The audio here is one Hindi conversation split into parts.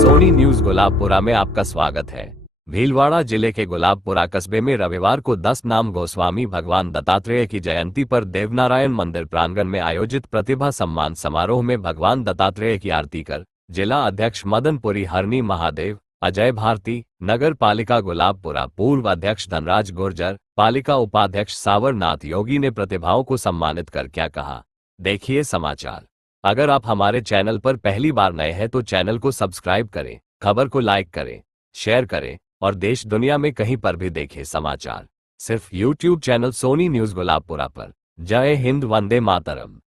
सोनी न्यूज गुलाबपुरा में आपका स्वागत है। भीलवाड़ा जिले के गुलाबपुरा कस्बे में रविवार को 10 नाम गोस्वामी भगवान दत्तात्रेय की जयंती पर देवनारायण मंदिर प्रांगण में आयोजित प्रतिभा सम्मान समारोह में भगवान दत्तात्रेय की आरती कर जिला अध्यक्ष मदनपुरी हरनी महादेव, अजय भारती, नगर पालिका गुलाबपुरा पूर्व अध्यक्ष धनराज गुर्जर, पालिका उपाध्यक्ष सावरनाथ योगी ने प्रतिभाओं को सम्मानित कर क्या कहा, देखिए समाचार। अगर आप हमारे चैनल पर पहली बार नए हैं तो चैनल को सब्सक्राइब करें, खबर को लाइक करें, शेयर करें और देश दुनिया में कहीं पर भी देखें समाचार सिर्फ YouTube channel Soni news Gulabpura पर। जय हिंद, वंदे मातरम।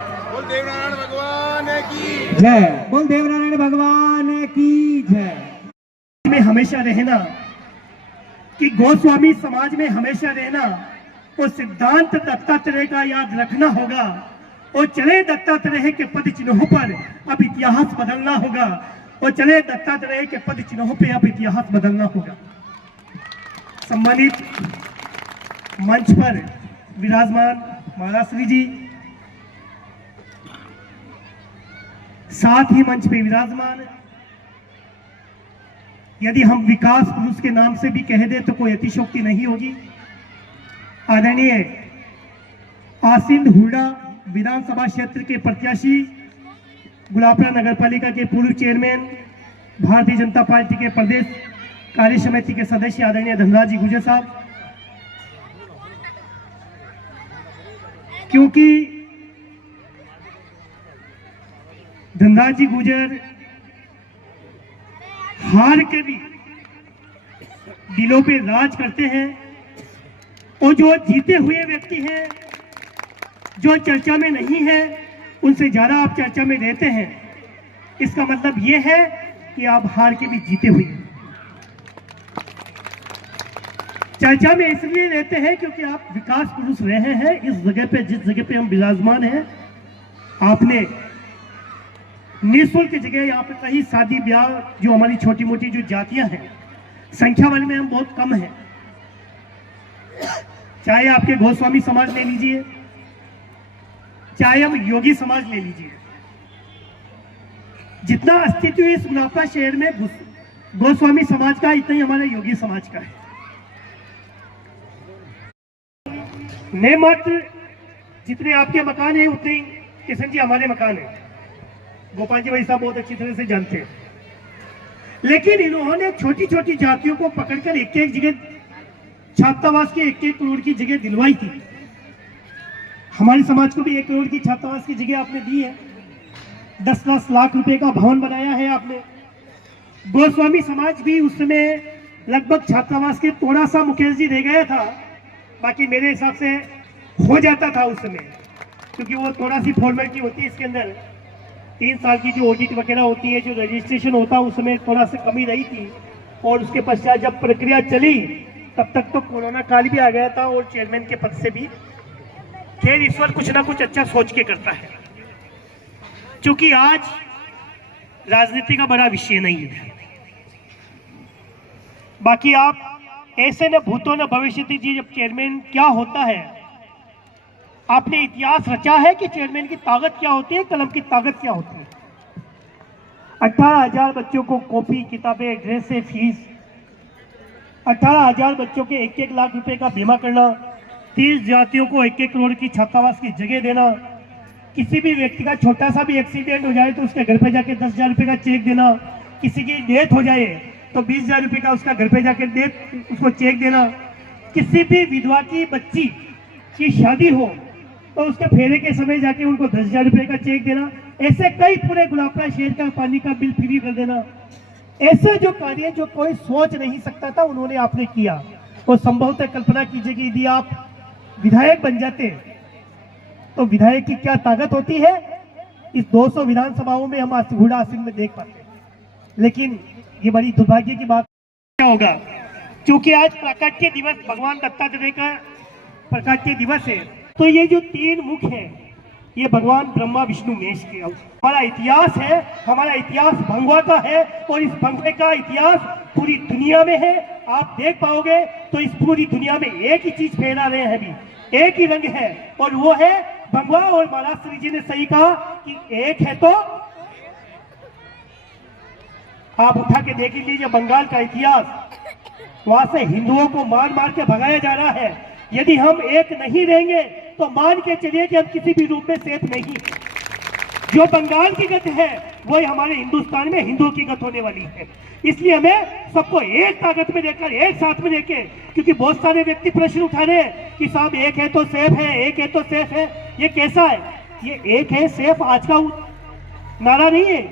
बोल देवनारायण भगवान की जय। बोल देवनारायण भगवान की जय। में हमेशा रहना कि गोस्वामी समाज में हमेशा रहना, वो सिद्धांत दत्तात्रेय का याद रखना होगा और चले दत्तात्रेय के पद चिन्हों पर अब इतिहास बदलना होगा और चले दत्तात्रेय के पद चिन्हों पे अब इतिहास बदलना होगा। सम्मानित मंच पर विराजमान महाराष्ट्री जी, साथ ही मंच पे विराजमान, यदि हम विकास पुरुष के नाम से भी कह दे तो कोई अतिशोक्ति नहीं होगी, आदरणीय आसिंद हुडा विधानसभा क्षेत्र के प्रत्याशी, गुलाबपुरा नगर पालिका के पूर्व चेयरमैन, भारतीय जनता पार्टी के प्रदेश कार्य समिति के सदस्य आदरणीय धनराज जी गुर्जर साहब, क्योंकि धनराज जी गुर्जर हार के भी दिलों पे राज करते हैं और जो जीते हुए व्यक्ति हैं, जो चर्चा में नहीं है, उनसे ज्यादा आप चर्चा में रहते हैं। इसका मतलब यह है कि आप हार के भी जीते हुए चर्चा में इसलिए रहते हैं क्योंकि आप विकास पुरुष रहे हैं। इस जगह पे, जिस जगह पे हम विराजमान हैं, आपने निःशुल्क जगह यहाँ पे कहीं शादी ब्याह, जो हमारी छोटी मोटी जो जातियां हैं, संख्या वाले में हम बहुत कम हैं, चाहे आपके गोस्वामी समाज ले लीजिए, चाहे हम योगी समाज ले लीजिए, जितना अस्तित्व इस गुलाबपुरा शहर में गोस्वामी समाज का, इतना ही हमारे योगी समाज का है। नहीं मात्र जितने आपके मकान हैं उतने ही किशन जी हमारे मकान हैं, गोपाल जी भाई साहब बहुत अच्छी तरह से जानते हैं। लेकिन इन्होंने छोटी छोटी जातियों को पकड़कर एक एक जगह छात्रावास की 1-1 करोड़ की जगह दिलवाई थी। हमारे समाज को भी 1 करोड़ की छात्रावास की जगह आपने दी है, 10-10 लाख रुपए का भवन बनाया है आपने। गोस्वामी समाज भी उस समय लगभग छात्रावास के थोड़ा सा मुकेश जी रह गया था, बाकी मेरे हिसाब से हो जाता था उस समय, क्योंकि वो थोड़ा सी फॉर्मेलिटी होती है इसके अंदर, 3 साल की जो ऑडिट वगैरह होती है, जो रजिस्ट्रेशन होता है, उस समय थोड़ा सा कमी रही थी। और उसके पश्चात जब प्रक्रिया चली तब तक तो कोरोना काल भी आ गया था और चेयरमैन के पद से भी, खैर ईश्वर कुछ ना कुछ अच्छा सोच के करता है। क्योंकि आज राजनीति का बड़ा विषय नहीं है, बाकी आप ऐसे न भूतो न भविष्यति जी, जब चेयरमैन क्या होता है, आपने इतिहास रचा है कि चेयरमैन की ताकत क्या होती है, कलम की ताकत क्या होती है। 18,000 बच्चों को कॉपी, किताबें, ड्रेसें, फीस, 18,000 बच्चों के 1-1 लाख रुपए का बीमा करना, 30 जातियों को 1-1 करोड़ की छात्रावास की जगह देना, किसी भी व्यक्ति का छोटा सा भी एक्सीडेंट हो जाए तो उसके घर पे जाके 10,000 रुपए का चेक देना, किसी की डेथ हो जाए तो 20,000 रुपए का उसका घर पे जाके उसको चेक देना, किसी भी विधवा की बच्ची की शादी हो तो उसके फेरे के समय जाके उनको 10,000 रुपए का चेक देना, ऐसे कई पूरे गुलाबपुरा शहर का पानी का बिल फ्री कर देना। ऐसे जो कार्य जो कोई सोच नहीं सकता था, उन्होंने आपने किया। और संभवतः कल्पना कीजिए कि यदि आप विधायक बन जाते तो विधायक की क्या ताकत होती है, इस 200 विधानसभाओं में हम हुडा आसिम में देख पाते। लेकिन ये बड़ी दुर्भाग्य की बात क्या होगा, क्योंकि आज प्राकट्य दिवस, भगवान दत्तात्रेय का प्राकट्य दिवस है, तो ये जो 3 मुख है, ये भगवान ब्रह्मा विष्णु महेश के हमारा इतिहास है, हमारा इतिहास भंगवा का है और इस भंगवे का इतिहास पूरी दुनिया में है। आप देख पाओगे तो इस पूरी दुनिया में एक ही चीज फैला रहे हैं, अभी एक ही रंग है और वो है भगवा। और महाराष्ट्र जी ने सही कहा कि एक है तो आप उठा के देख लीजिए बंगाल का इतिहास, वहां से हिंदुओं को मार मार के भगाया जा रहा है। यदि हम एक नहीं रहेंगे तो मान के चलिए कि हम किसी भी रूप में सेफ नहीं। जो बंगाल की गत है वही हमारे हिंदुस्तान में हिंदुओं की गत होने वाली है। इसलिए हमें सबको एक ताकत में देखकर, एक साथ में लेके, क्योंकि बहुत सारे व्यक्ति प्रश्न उठा रहे हैं कि साहब एक है तो सेफ है, एक है तो सेफ है। ये कैसा है? ये एक है सेफ आज का नारा नहीं है,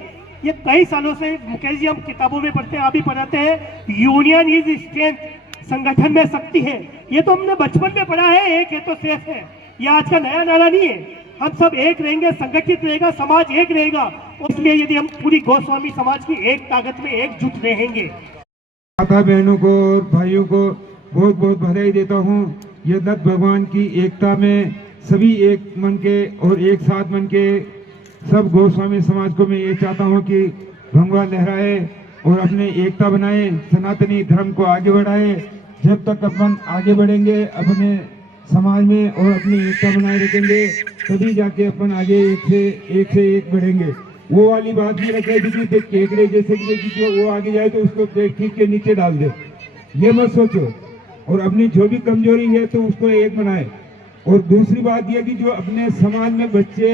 ये कई सालों से मुकेश जी हम किताबों में पढ़ते हैं, आप भी पढ़ाते हैं, यूनियन इज स्ट्रेंथ, संगठन में शक्ति है। ये तो हमने बचपन में पढ़ा है, एक है तो सेफ है। ये आज का नया नारा नहीं है। हम सब एक रहेंगे, संगठित रहेगा, समाज एक रहेगा। इसलिए यदि हम पूरी गोस्वामी समाज की एक ताकत में एकजुट रहेंगे। माता बहनों को और भाइयों को बहुत बहुत बधाई देता हूँ। ये दत्त भगवान की एकता में सभी एक मन के और एक साथ मन के सब गोस्वामी समाज को मैं ये चाहता हूँ कि भगवान लहराए और अपने एकता बनाए, सनातनी धर्म को आगे बढ़ाए। जब तक अपन आगे बढ़ेंगे अपने समाज में और अपनी एकता बनाए रखेंगे, तभी जाके अपन आगे एक से एक बढ़ेंगे। वो वाली बात नहीं रखे कि केकड़े जैसे कि जो वो आगे जाए तो उसको खींच के नीचे डाल दे, ये मत सोचो। और अपनी जो भी कमजोरी है तो उसको एक बनाए। और दूसरी बात यह कि जो अपने समाज में बच्चे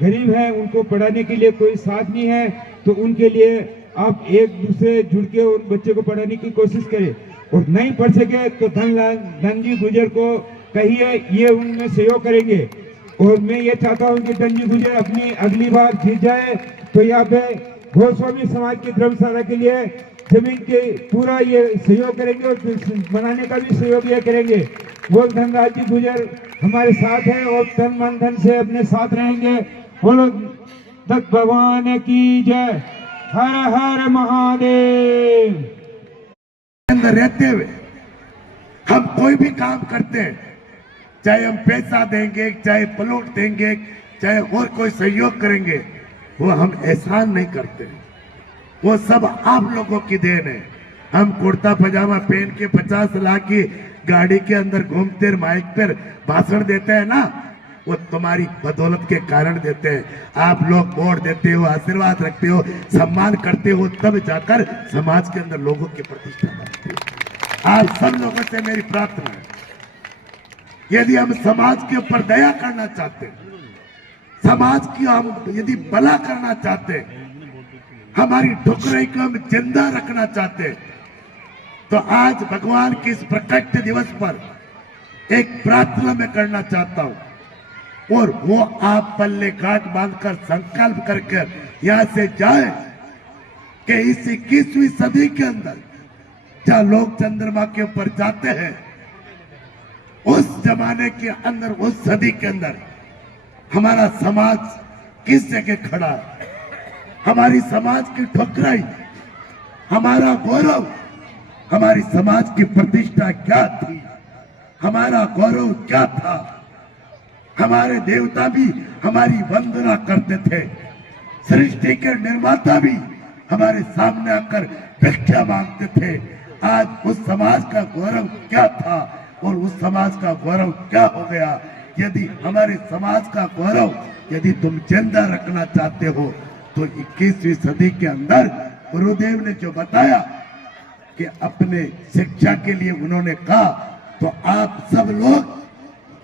गरीब हैं, उनको पढ़ाने के लिए कोई साथ नहीं है, तो उनके लिए आप एक दूसरे जुड़ के उन बच्चे को पढ़ाने की कोशिश करें। और नहीं पढ़ सके तो धनजी गुजर को कहिए, ये उनमें सहयोग करेंगे। और मैं ये चाहता हूँ कि धनजी गुजर अपनी अगली बार जीत जाए तो यहाँ पे गोस्वामी समाज की धर्मशाला के लिए जमीन के पूरा ये सहयोग करेंगे और बनाने का भी सहयोग ये करेंगे। वो धनराज जी गुजर हमारे साथ हैं और तन मन धन से अपने साथ रहेंगे। बोलो दत्त भगवान की जय। हर हर महादेव। अंदर रहते हुए हम कोई भी काम करते हैं, चाहे हम पैसा देंगे, चाहे प्लॉट देंगे, चाहे और कोई सहयोग करेंगे, वो हम एहसान नहीं करते। वो सब आप लोगों की देन है। हम कुर्ता पजामा पहन के 50 लाख की गाड़ी के अंदर घूमते माइक पर भाषण देते हैं ना, वो तुम्हारी बदौलत के कारण देते हैं। आप लोग वोट देते हो, आशीर्वाद रखते हो, सम्मान करते हो, तब जाकर समाज के अंदर लोगों की प्रतिष्ठा बढ़ती है। आप सब लोगों से मेरी प्रार्थना है, यदि हम समाज के ऊपर दया करना चाहते, समाज की हम यदि भला करना चाहते, हमारी ठुकराई को हम जिंदा रखना चाहते, तो आज भगवान के इस प्रकट दिवस पर एक प्रार्थना मैं करना चाहता हूं। और वो आप पल्ले घाट बांधकर संकल्प करके यहां से जाए कि इस 21वीं सदी के अंदर जहां लोग चंद्रमा के ऊपर जाते हैं, उस जमाने के अंदर, उस सदी के अंदर हमारा समाज किस जगह खड़ा है, हमारी समाज की ठुकराई, हमारा गौरव, हमारी समाज की प्रतिष्ठा क्या थी, हमारा गौरव क्या था। हमारे देवता भी हमारी वंदना करते थे, सृष्टि के निर्माता भी हमारे सामने आकर भिक्षा मांगते थे। आज उस समाज का गौरव क्या था और उस समाज का गौरव क्या हो गया। यदि हमारे समाज का गौरव यदि तुम जिंदा रखना चाहते हो तो 21वीं सदी के अंदर गुरुदेव ने जो बताया कि अपने शिक्षा के लिए उन्होंने कहा, तो आप सब लोग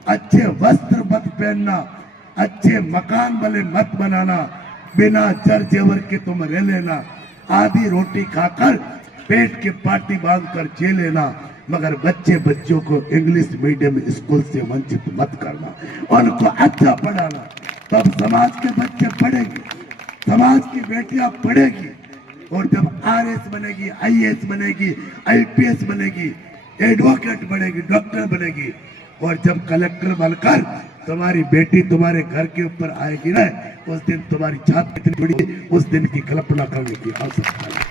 अच्छे वस्त्र मत पहनना, अच्छे मकान वाले मत बनाना, बिना जर जेवर के तुम रह लेना, आधी रोटी खाकर पेट के पाटी बांधकर जे लेना, मगर बच्चों को इंग्लिश मीडियम स्कूल से वंचित मत करना, उनको अच्छा पढ़ाना, तब समाज के बच्चे पढ़ेंगे, समाज की बेटियां पढ़ेगी। और जब आरएस बनेगी, आईएएस बनेगी, आईपीएस बनेगी, एडवोकेट बनेगी, डॉक्टर बनेगी, और जब कलेक्टर बनकर तुम्हारी बेटी तुम्हारे घर के ऊपर आएगी ना, उस दिन तुम्हारी छाती इतनी बड़ी, उस दिन की कल्पना करने की आवश्यकता है।